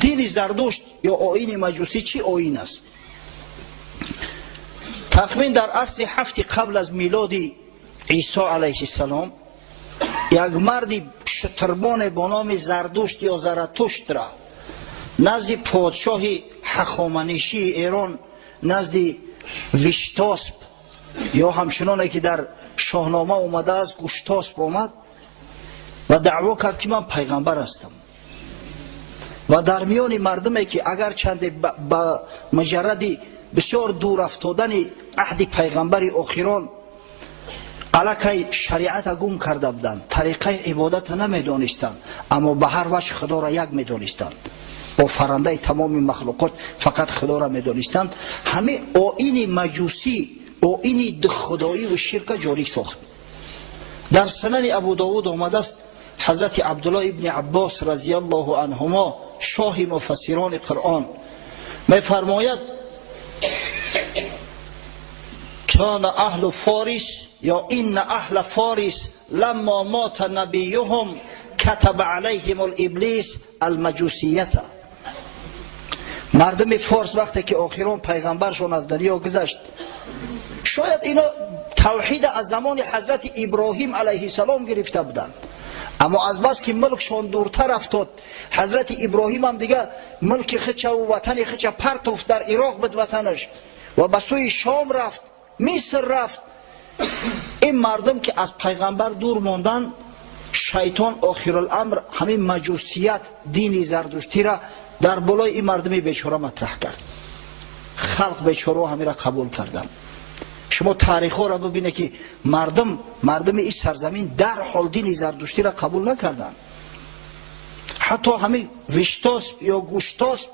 دین زردشت یا آیین مجوسی چی آیین است؟ تقریبا در عصر 7 قبل از میلاد عیسی علیه السلام یک مردی شتربان با نام زردشت یا زرتشت را نزد پادشاه هخامنشی ایران، نزد ویشتاسپ یا همچنانه که در شاهنامه اومده است گوشتاسپ آمد و دعوا کرد که من پیغمبر هستم و در میان مردمی که اگر چند با مجرد بسیار دور افتادن عهد پیغمبر آخران علاقه شریعت گم کرده بودند، طریقه عبادت نمیدانستند، اما به هر وجه خدا را یک میدانستند، آفرنده تمام مخلوقات فقط خدا را میدانستند. همه آیین مجوسی، آیین خدایی و شرک جاری ساخت. در سنن ابو داود آمده است حضرت عبدالله ابن عباس رضی الله عنهما شاه مفسران قرآن میفرماید کان اهل فارس یا این اهل فارس لما مات نبیهم کتب علیهم الابلیس المجوسیت. مردم فارس وقتی که آخران پیغمبرشون از دنیا گذشت، شاید اینا توحید از زمان حضرت ابراهیم علیه السلام گرفته بودند، اما از بس که ملکشون دورتر افتاد، حضرت ابراهیم هم دیگه ملک خچه و وطن خچه پرتوف در عراق بود وطنش و به سوی شام رفت، مصر رفت. این مردم که از پیغمبر دور ماندن، شیطان آخرالامر همین مجوسیت دین زردشتی را در بالای این مردم بیچاره مطرح کرد. خلق بیچاره همین را قبول کردن. شما تاریخ ها را ببینه که مردم این سرزمین در حال دین زردشتی را قبول نکردن. حتی همین ویشتاسپ یا گوشتاسپ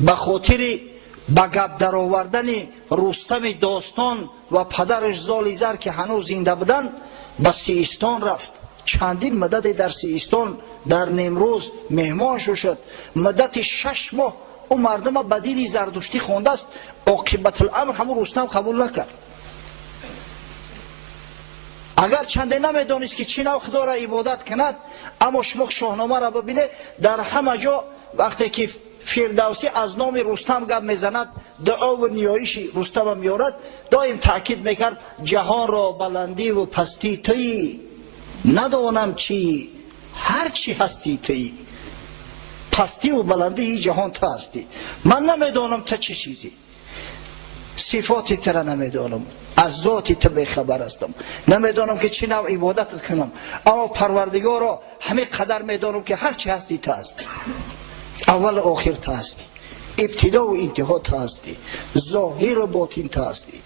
به خاطر به گپ در آوردن رستم داستان و پدرش زالیزر که هنوز زنده بودن به سیستان رفت. چندین مدت در سیستان در نیمروز مهمانش شد. مدت 6 ماه اون مردم به دین زردشتی خونده است. عاقبت الامر همون رستم قبول نکرد. اگر چنده نمیدانست که چی نوع خدا را عبادت کند، اما شما شاهنامه را ببینه در همه جا وقتی که فردوسی از نام رستم گپ میزند، دعا و نیایش رستم میارد، دائم تاکید میکرد جهان را بلندی و پستی تویی، ندانم چی هر چی هستی تویی. پستی و بلندی این جهان تو هستی، من نمیدانم تو چه چیزی، صفاتی تر نمیدانم، از ذاتی تو بخبر هستم، نمیدانم که چی نوع عبادت کنم، اما پروردگار را همه قدر میدانم که هر چی هستی تو هستی، اول و آخر تو هستی، ابتدا و انتها تو هستی، ظاهر و باطن تو هستی.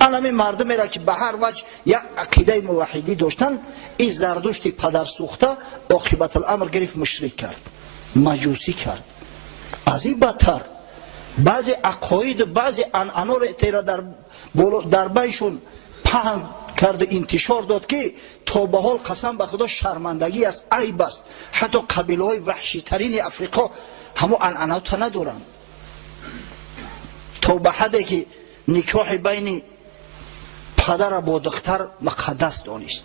علم مردمی را که به هر وجه یک عقیده موحدی داشتن، این زردشت پدر سوخته عاقبت الامر گرفت مشرک کرد، مجوسی کرد. از این بدتر بعضی عقاید، بعضی عنعنات را تیرا در بینشون پهن کرد و انتشار داد که تا به حال قسم به خدا شرمندگی است، عیب است. حتی قبیله های وحشی ترین افریقا همو عنعنات ندارن. تا به حدی که نکاح بین پدر با دختر مقدس دانست،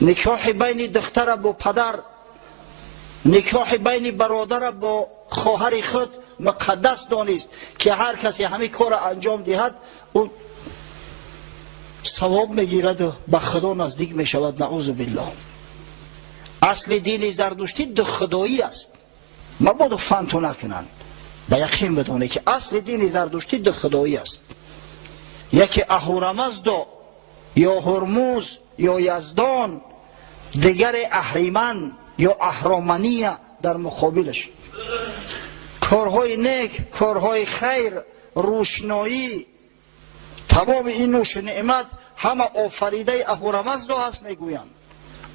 نکاح بین دختر با پدر، نکاح بین برادر با خواهر خود مقدس دانست که هر کسی همین کار انجام دهد او ثواب میگیرد و به خدا نزدیک میشود. نعوذ بالله. اصل دین زردشتی دو خدایی است، مبادا فهمتو نکنن، به یقین بدونه که اصل دین زردشتی دو خدایی است. یکی اهورامزدا یا هرموز یا یزدان، دیگر اهریمن یا اهرامنیه در مقابلش. کارهای نیک، کارهای خیر، روشنایی، تمام این نوش نعمت همه آفریده اهورامزدا هست میگویند.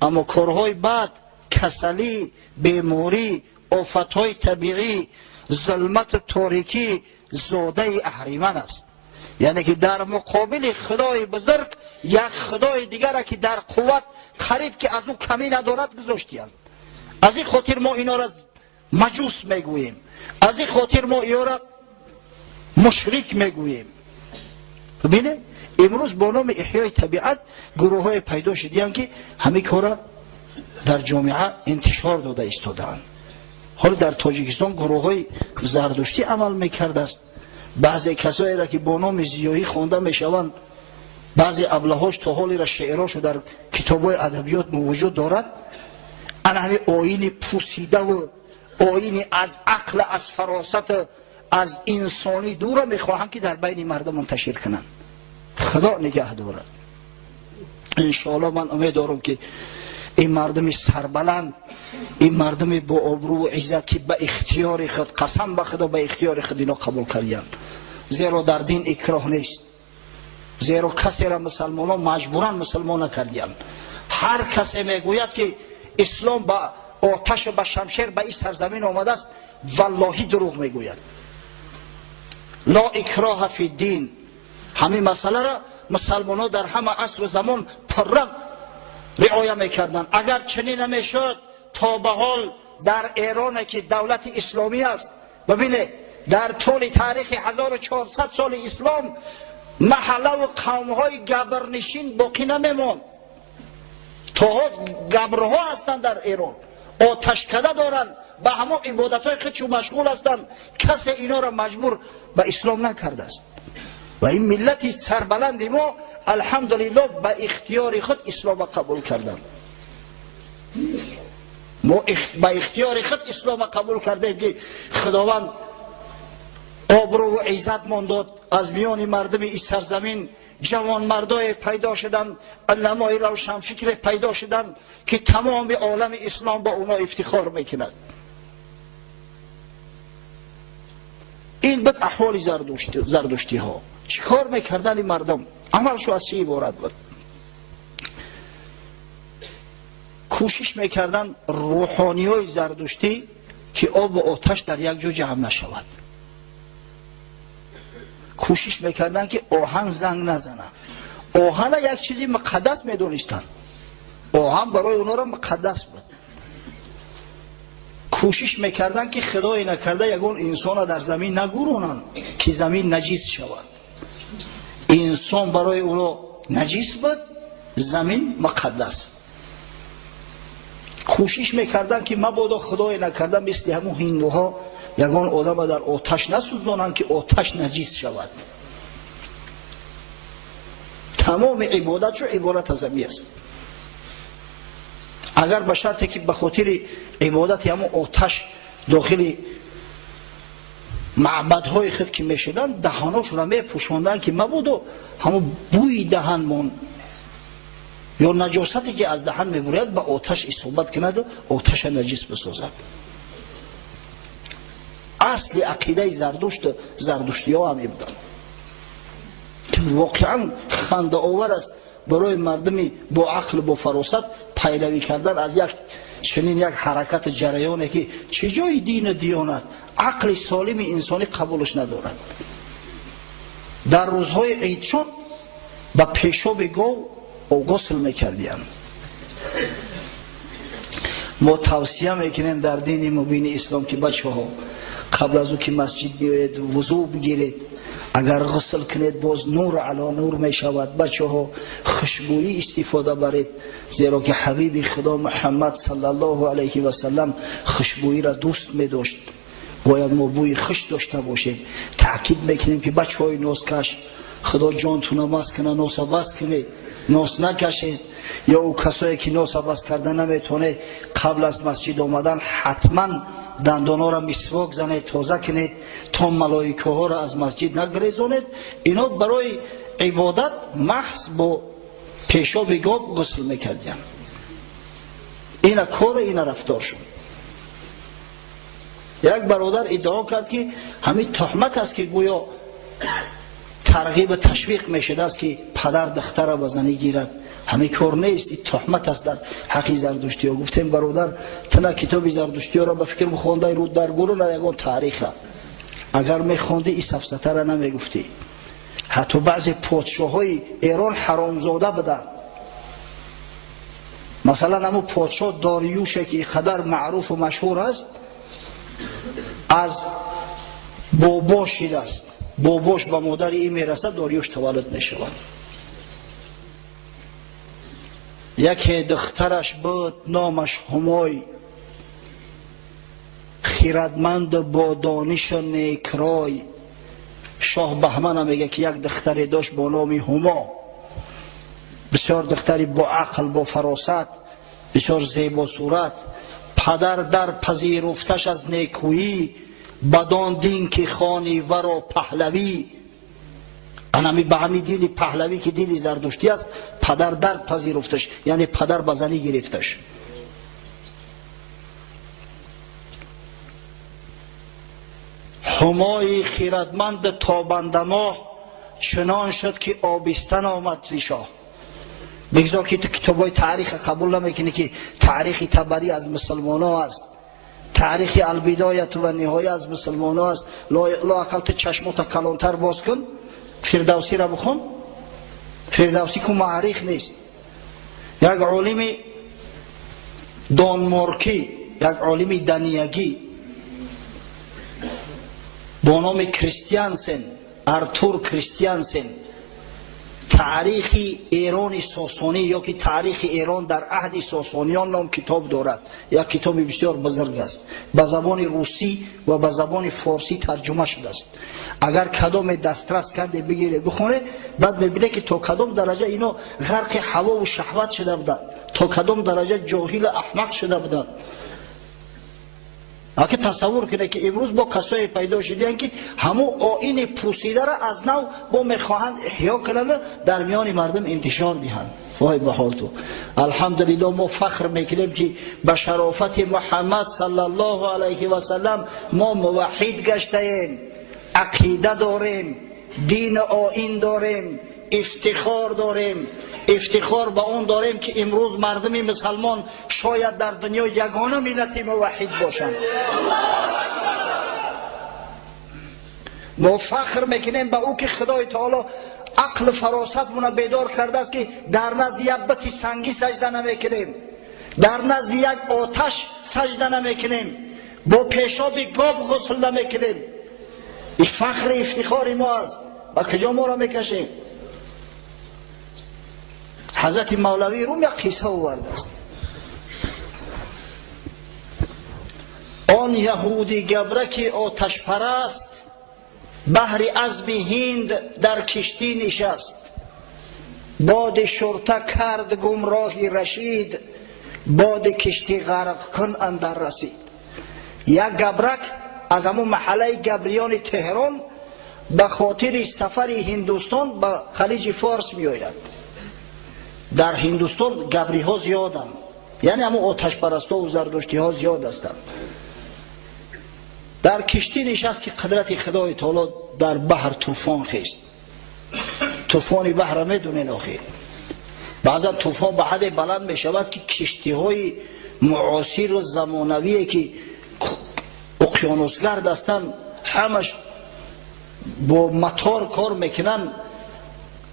اما کارهای بد، کسلی، بیماری، آفتهای طبیعی، ظلمت تاریکی زاده اهریمن است. یعنی که در مقابل خدای بزرگ یک خدای دیگر که در قوت قریب که از او کمی ندارد گذاشتیند. از این خاطر ما اینا را مجوس میگوییم، از این خاطر ما اینا را مشرک میگوییم. ببینه امروز با نام احیای طبیعت گروه های پیدا شدیان که همه کارا در جامعه انتشار داده ایستادند. حالا در تاجیکستان گروه های زردشتی عمل میکرده است. بعضی کسایی را که با نام ضیایی خوانده میشوند، بعضی ابلهاش تا حالی را شعراشو در کتاب‌های ادبیات موجود دارد، انا همه آیین پوسیده و آیین از عقل، از فراست، از انسانی دور میخواهند که در بین مردم منتشر کنند. خدا نگه دارد. انشاءالله من امید دارم که این مردم سربلند، این مردم با آبرو و عزت که به اختیار خود، قسم به خدا به اختیار خود اینا قبول کردند، زیرا در دین اکراه نیست، زیرا کسی را مسلمانان مجبورن مسلمان نکردند. هر کسی میگوید که اسلام با آتش و با شمشیر به این سرزمین آمده است، والله دروغ میگوید. لا اکراه فی الدین. همین مسئله را مسلمانان در همه عصر و زمان پررنگ رعایت میکردند. اگر چنین نمیشد تا به حال در ایران که دولت اسلامی است، ببینه در طول تاریخ 1400 سال اسلام محله و قومهای گبرنشین باقی نمیموند. تا گبرها هستند در ایران، آتشکده دارند، به همه عبادتهای خودشون مشغول هستند، کسی اینا را مجبور به اسلام نکرده است. و این ملت سربلند ما الحمدلله به اختیار خود اسلام قبول کردند. ما به اختیار خود اسلام قبول کردیم که خداوند آبرو و عزت من داد. از میان مردم این سرزمین جوان مردای پیدا شدن، علمای روشنفکر پیدا شدن که تمام عالم اسلام با اونا افتخار میکند. این بود احوال زردشتی ها. چیکار میکردن این مردم؟ عملشو از چی عبارت بود؟ کوشش میکردن روحانی های زردشتی که آب و آتش در یک جا جمع نشود. کوشش میکردن که آهن زنگ نزنه. آهن یک چیزی مقدس میدونستن. آهن برای اونا را مقدس بود. کوشش میکردن که خدای نکرده یگون انسان در زمین نگورونن که زمین نجیس شود. انسان برای اونا نجیس بود، زمین مقدس. کوشش میکردن که مبادا خدای نکرده مثل همون هندوها یگان آدم در آتش نسوزانند که آتش نجیس شود. تمام عبادت شو عبارت از همین است. اگر به شرطی که به خاطر عبادت همون آتش داخل معبدهای خود که میشدن دهاناشون را میپوشاندن که مبادا همون بوی دهن مون یا نجاستی که از دهن میبرید به آتش اصابت کند و آتش نجیس بسازد. اصل عقیده زردشتی ها همی بودن که واقعا خنده آور است برای مردمی با عقل با فراست پیروی کردن از یک چنین یک حرکت جریانی که چه جای دین دیانت عقل سالم انسانی قبولش ندارد. در روزهای عیدشان با پیشاب گاو او غسل میکردیم. ما توصیه میکنیم در دین مبین اسلام که بچه ها قبل از او که مسجد بیاید وضو بگیرید، اگر غسل کنید باز نور علی نور می شود. بچه ها خوشبویی استفاده برید، زیرا که حبیب خدا محمد صلی الله علیه و سلم خوشبویی را دوست می داشت. باید ما بوی خوش داشته باشیم. تاکید میکنیم که بچه های نوزکش خدا جانتون مست کنه، نوس بس کنه، نوس نکشید. یا او کسایی که نوس بس کرده نمیتونه قبل از مسجد آمدن حتما دندانا را مسواک زنید، تازه کنید تا ملائکه ها را از مسجد نگریزانید. اینا برای عبادت محض با پیشاب گاو غسل میکردیم. اینا کار اینا رفتارشون. یک برادر ادعا کرد که همین تهمت است که گویا ترغیب تشویق میشده است که پدر دختر را بزنی گیرد. همین کار نیست، این تهمت است در حق زردشتی ها. گفتیم برادر تنها کتاب زردشتی ها را به فکر بخوانده رود در گروه یگان تاریخ اگر میخواندی این سفسطه را نمیگفتی. حتی بعضی پادشاه های ایران حرامزاده بودند. مثلا همون پادشاه داریوش که قدر معروف و مشهور است، از باباش شده است. باباش به مادر این میرسد، داریوش تولد میشود. یکی دخترش بود نامش همای، خیرتمند با دانش و نیکرای. شاه بهمن میگه که یک دختری داشت با نام هما، بسیار دختری با عقل، با فراست، بسیار زیبا صورت. پدر در پذیرفتش از نیکویی، بدان دین که خانی ورا پهلوی. انمی به همین دین پهلوی که دین زردشتی است، پدر در پذیرفتش، یعنی پدر بزنی گرفتش. همای خیرتمند تابنده ماه، چنان شد که آبستن آمد ز شاه. بگذار که کتابای تاریخ قبول نمیکنه که تاریخ تبری از مسلمان ها است، تاریخ البدایت و نهایه از مسلمان ها است. لااقل تو چشمات کلانتر باز کن، فردوسی را بخون. فردوسی که معرخ نیست، یک عالم دانمارکی، یک عالم دنیگی با نام کریستیانسن، ارتور کریستیانسن، تاریخ ایران ساسانی یا که تاریخ ایران در عهد ساسانیان نام کتاب دارد. یک کتاب بسیار بزرگ است، به زبان روسی و به زبان فارسی ترجمه شده است. اگر کدام دسترس کرده بگیره بخونه، بعد ببینه که تا کدام درجه اینا غرق هوا و شهوت شده بودند، تا کدام درجه جاهل احمق شده بودند. اگه تصور کنه که امروز با کسایی پیدا شدن که همو آیین پوسیده را از نو با میخواهند احیا کنند، در میان مردم انتشار دهند. وای به حال تو. الحمدلله ما فخر میکنیم که به شرافت محمد صلی الله علیه و سلم ما موحد گشته ایم، عقیده داریم، دین آیین داریم، افتخار داریم. افتخار به اون داریم که امروز مردم مسلمان شاید در دنیا یگانه ملت موحد باشند. ما فخر میکنیم به او که خدای تعالی عقل فراست مون بیدار کرده است که در نزد یک بت سنگی سجده نمیکنیم، در نزد یک آتش سجده نمیکنیم، با پیشاب گاو غسل نمیکنیم. این فخر افتخار ما است. با کجا ما را میکشیم؟ حضرت مولوی روم یک قصه آورده است. آن یهودی گبرک آتش پرست، بحر عذب هند در کشتی نشست. باد شرطه کرد گمراهی رشید، باد کشتی غرق کن اندر رسید. یک گبرک از همون محله گبریان تهران به خاطر سفر هندوستان به خلیج فارس می آید. در هندوستان گبری ها زیادند، یعنی همون آتش پرستا و زردشتی ها زیاد هستند. در کشتی نشست که قدرت خدای تعالی در بحر طوفان خیست. طوفان بحر میدونین آخه بعضا طوفان به حد بلند می شود که کشتی های معاصر و زمانویه که اقیانوسگرد هستند همش با موتور کار میکنن،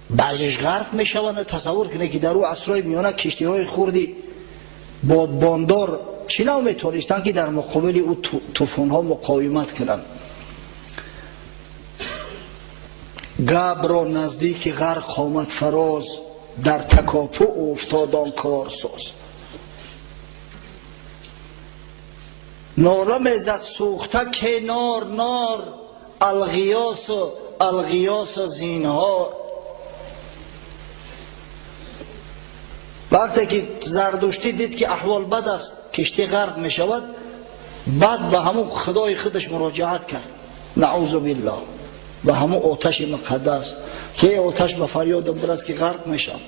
بعضیش غرق میشوند. تصور کنه که در او عصرهای میانه کشتی های خوردی بادباندار چینا میتونستن که در مقابل او طوفان ها مقاومت کنند. گبر را نزدیک غرق آمد فراز، در تکاپو افتاد آن کارساز. ناله میزد سوخته که نار نار، الغیاس زینهار. وقتی که زردشتی دید که احوال بد است، کشتی غرق می شود، بعد به همون خدای خودش مراجعت کرد، نعوذ بالله، به همون آتش مقدس که آتش به فریادم برست که غرق می شود.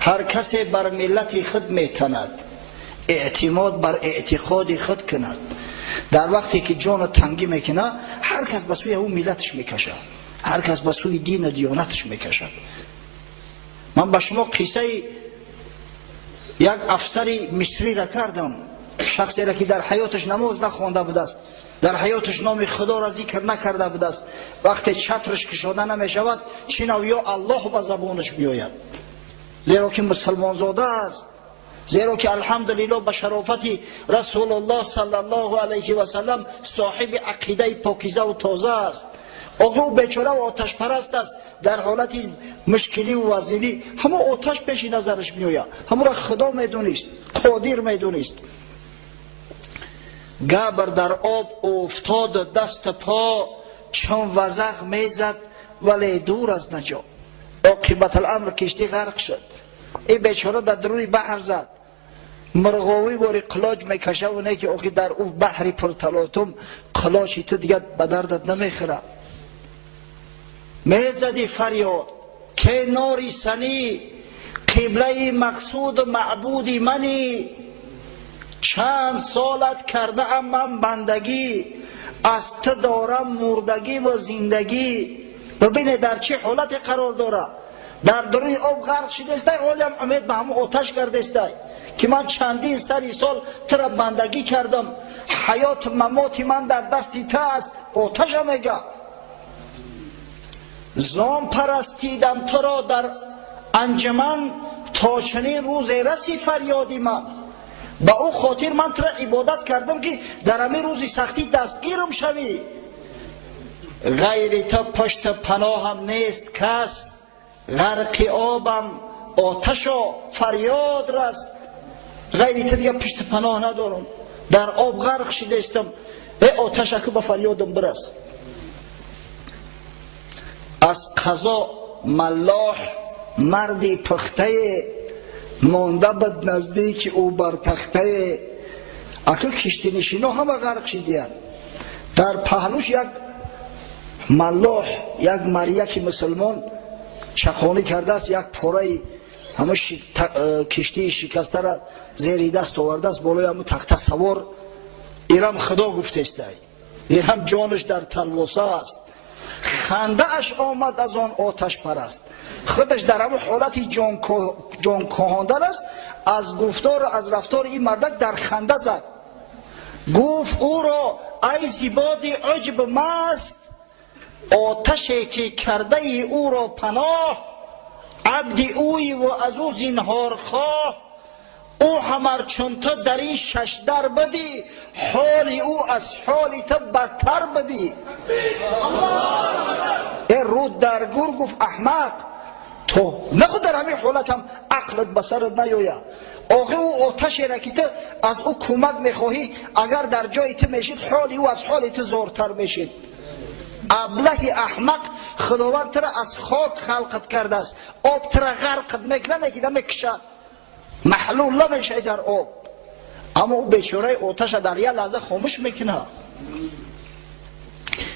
هر کسی بر ملت خود می تند، اعتماد بر اعتقاد خود کند. در وقتی که جان تنگی میکنه، هر کس به سوی اون ملتش میکشه، هر کس به سوی دین و دیانتش میکشد. من به شما قصه یک افسر مصری را کردم، شخصی را که در حیاتش نماز نخوانده بود است، در حیاتش نام خدا را ذکر نکرده بود است. وقتی چترش کشاده نمی شود چینو یا الله به زبانش بیاید، زیرا که مسلمان زاده است، زیرا که الحمدلله به شرافت رسول الله صلی الله علیه و سلم صاحب عقیده پاکیزه و تازه است. آقا بیچاره و آتش پرست است، در حالت مشکلی و وزنی همه آتش پیش نظرش میآید، همه را خدا میدونست، قادر میدونست. گبر در آب افتاد دست پا، چون وزغ میزد ولی دور از نجا. عاقبت الامر کشتی غرق شد. این بیچاره در روی بحر زد، مرغاوی واری قلاج میکشه و نه که آقی در او بحری پرتلاطم قلاجی تو دیگه به دردت نمیخوره. میزدی فریاد که ناری سنی، قبله مقصود و معبودی منی. چند سالت کرده ام من بندگی، از تو دارم مردگی و زندگی. ببینه در چه حالت قرار داره، در درون آب غرق شده است، حالی هم امید به همون آتش کرده است که من چندین سری سال تو را بندگی کردم، حیات ممات من در دستی تو است. آتش هم میگه زان پرستیدم تو را در انجمن، تا چنین روز رسی فریادی من. با او خاطر من تو را عبادت کردم که در همین روزی سختی دستگیرم شوی. غیر تو پشت پناهم نیست کس، غرق آبم آتشا فریاد رس. غیر تو دیگه پشت پناه ندارم، در آب غرق شده استم، ای آتشا که به فریادم برس. از قضا ملاح مردی پخته، مانده بد نزدیک او بر تخته. اکا کشتی نشینا همه غرق شدیان. در پهلوش یک ملاح، یک مریک مسلمان چقانی کرده است، یک پاره همه کشتی شکسته را زیر دست آورده است، بالای همه تخته سوار. ایرم خدا گفته است، ایرم جانش در تلواسه است. خنده اش آمد از آن آتش پرست، خودش در همه حالت جان کهاندن است. از گفتار و از رفتار این مردک در خنده زد. گفت او را ای زیباد عجب مست، آتشی که کرده ای او را پناه. عبد اوی و از او زینهار خواه، او همر چون تو در این شش در بدی، حالی او از حالی تو بدتر بدی. این رود در گور گفت احمق، تو نخود در همین حالت هم عقلت بسرت نیاید. آخه او آتشی را که تو از او کمک میخواهی، اگر در جای تو میشید حالی او از حالی تو زورتر میشید. ابله احمق، خداوند تو را از خاک خلقت کرده است، آب تو را غرقت میکنه نگیده میکشد، محلول نمیشه در آب. اما او بیچاره آتش در یک لحظه خاموش میکنه.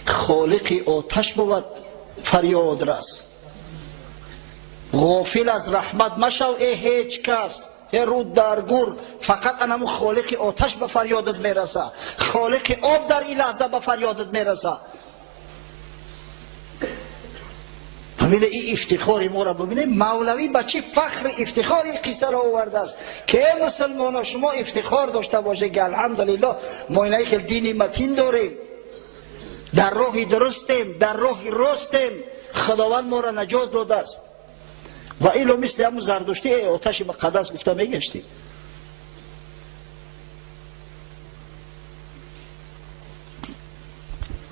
خالق آتش بود فریاد رس، غافل از رحمت مشو ای هیچ کس. ای رود در گور، فقط انمو خالق آتش به فریادت میرسه، خالق آب در این لحظه به فریادت میرسه. ببینه این افتخاری ما را ببینه. مولوی بچه فخر افتخاری قصه را آورده است که مسلمان ها شما افتخار داشته باشه که الحمدلله ما اینایی که دینی متین داریم، در راه درستیم، در راه راستیم، خداوند ما را نجات داده است. و ایلو مثل همون زردشتی آتش مقدس گفته میگشتیم.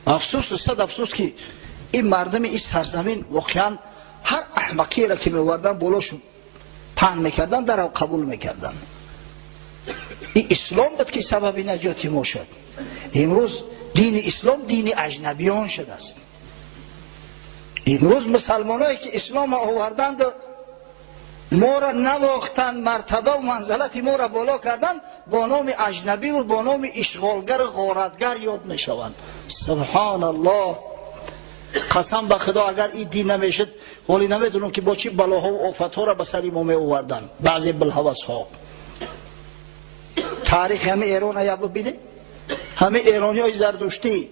افسوس و صد افسوس که این مردم این سرزمین واقعا هر احمقی را که میوردن بلاشون پهن میکردن در او قبول میکردن. این اسلام بود که سبب نجات ما شد. امروز دین اسلام دین اجنبیان شده است. امروز مسلمانایی که اسلام آوردند ما را نواختند، مرتبه و منزلت ما را بالا کردند، با نام اجنبی و با نام اشغالگر غارتگر یاد میشوند. سبحان الله. قسم به خدا اگر این دین نمیشد ولی نمیدونم که با چی بلاها و آفتها را به سر ما می آوردن بعضی بلحوث ها. تاریخ همه ایران ایا ببینه، همه ایرانی های زردشتی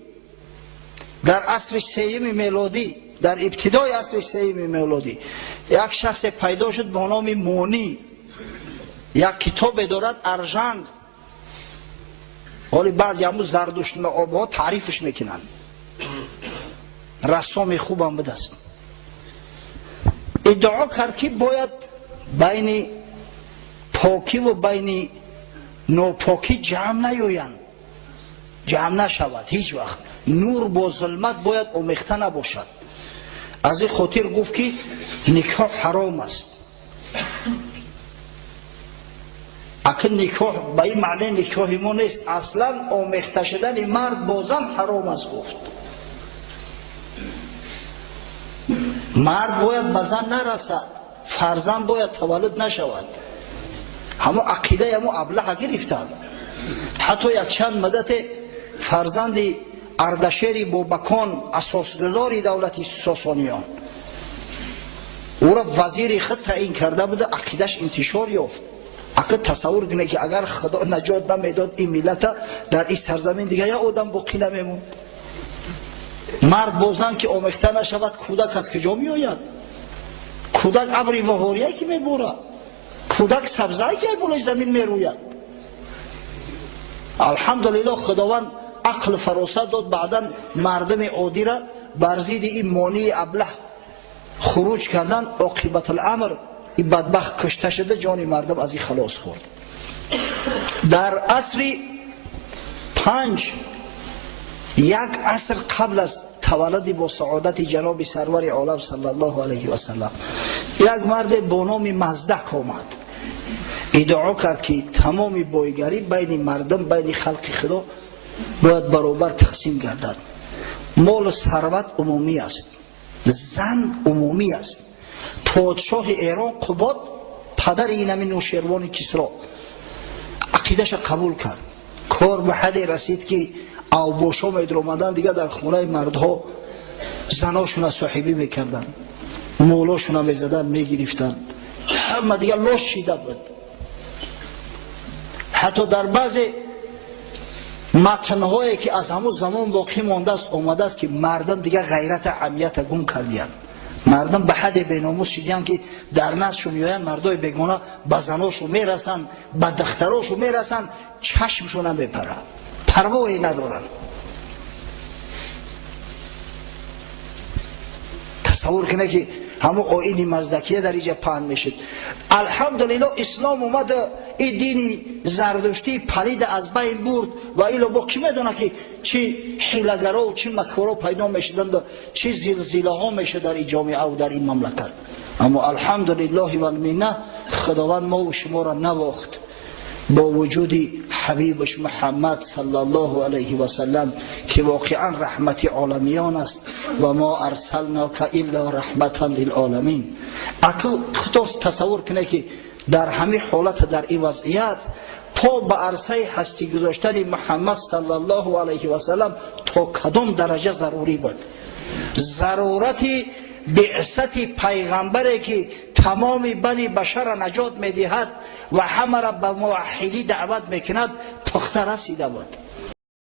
در عصر سوم میلادی، در ابتدای عصر سوم میلادی یک شخص پیدا شد به نام مونی، یک کتاب دارد ارژنگ، ولی بعضی همون زردشت ها تعریفش میکنن. رسام خوبم بدست. ادعا کرد که باید بین پاکی و بین ناپاکی جمع نیاین، جمع نشود هیچ وقت. نور با ظلمت باید آمیخته نباشد. از این خاطر گفت که نکاح حرام است. اکن نکاح به این معنی نکاح ما نیست، اصلا آمیخته شدن مرد با زن حرام است گفت. مرد باید به زن نرسد، فرزند باید تولد نشود. همه عقیده همه ابله گرفتند. حتی یک چند مدت فرزند اردشیر بابکان اساسگذار دولت ساسانیان او را وزیر خود تعیین کرده بوده، عقیدش انتشار یافت. اگر تصور کنه که اگر خدا نجات نمیداد این ملت در این سرزمین دیگه یا آدم باقی نمیموند. مرد با زن که آمیخته نشود کودک از کجا می آید؟ کودک ابری بهاریه که میبوره، کودک سبزه که بالای زمین می روید. الحمدلله خداوند عقل فراست داد، بعدا مردم عادی را بر ضد این مانی ابله خروج کردن. عاقبت الامر این بدبخت کشته شده، جان مردم از این خلاص خورد. در عصر 5 یک عصر قبل از تولد با سعادت جناب سرور عالم صلی الله علیه و سلم، یک مرد با نام مزدک آمد، ادعا کرد که تمام بایگری بین مردم، بین خلق خدا باید برابر تقسیم گردد. مال و ثروت عمومی است، زن عمومی است. پادشاه ایران قباد پدر اینمی نوشیروان کسرا عقیدش قبول کرد. کار به حدی رسید که اوباشا میدر آمدن دیگه در خونه مردها زناشون صاحبی میکردن، مولاشون میزدن میگرفتن، همه دیگه لاش شیده بود. حتی در بعض متنهایی که از همون زمان باقی مانده است آمده است که مردم دیگه غیرت عمیت گم کردیان. مردم به حد بیناموس شدیان که در نزدشون میآیند مردای بیگانه به زناشون میرسن، به دختراشون میرسن، چشمشون هم میپره، پروایی ندارن. تصور کنه که همه آیین مزدکیه در اینجا پهن میشد. الحمدلله اسلام اومد، این دین زردشتی پلید از بین برد و ایلا با کی میدونه که چه حیله‌گرا و چه مکارا پیدا میشدند، چه زلزله ها میشه در این جامعه و در این مملکت. اما الحمدلله و المنه خداوند ما و شما را نواخت با وجود حبیبش محمد صلی الله علیه و سلم که واقعا رحمت عالمیان است و ما ارسلناک الا رحمتا للعالمین. اگر خودت تصور کنه که در همین حالت، در این وضعیت پا به عرصه هستی گذاشتن محمد صلی الله علیه و سلم تا کدام درجه ضروری بود. ضرورتی بعثت پیغمبری که تمام بنی بشر را نجات میدهد و همه را به موحدی دعوت میکند پخته رسیده بود.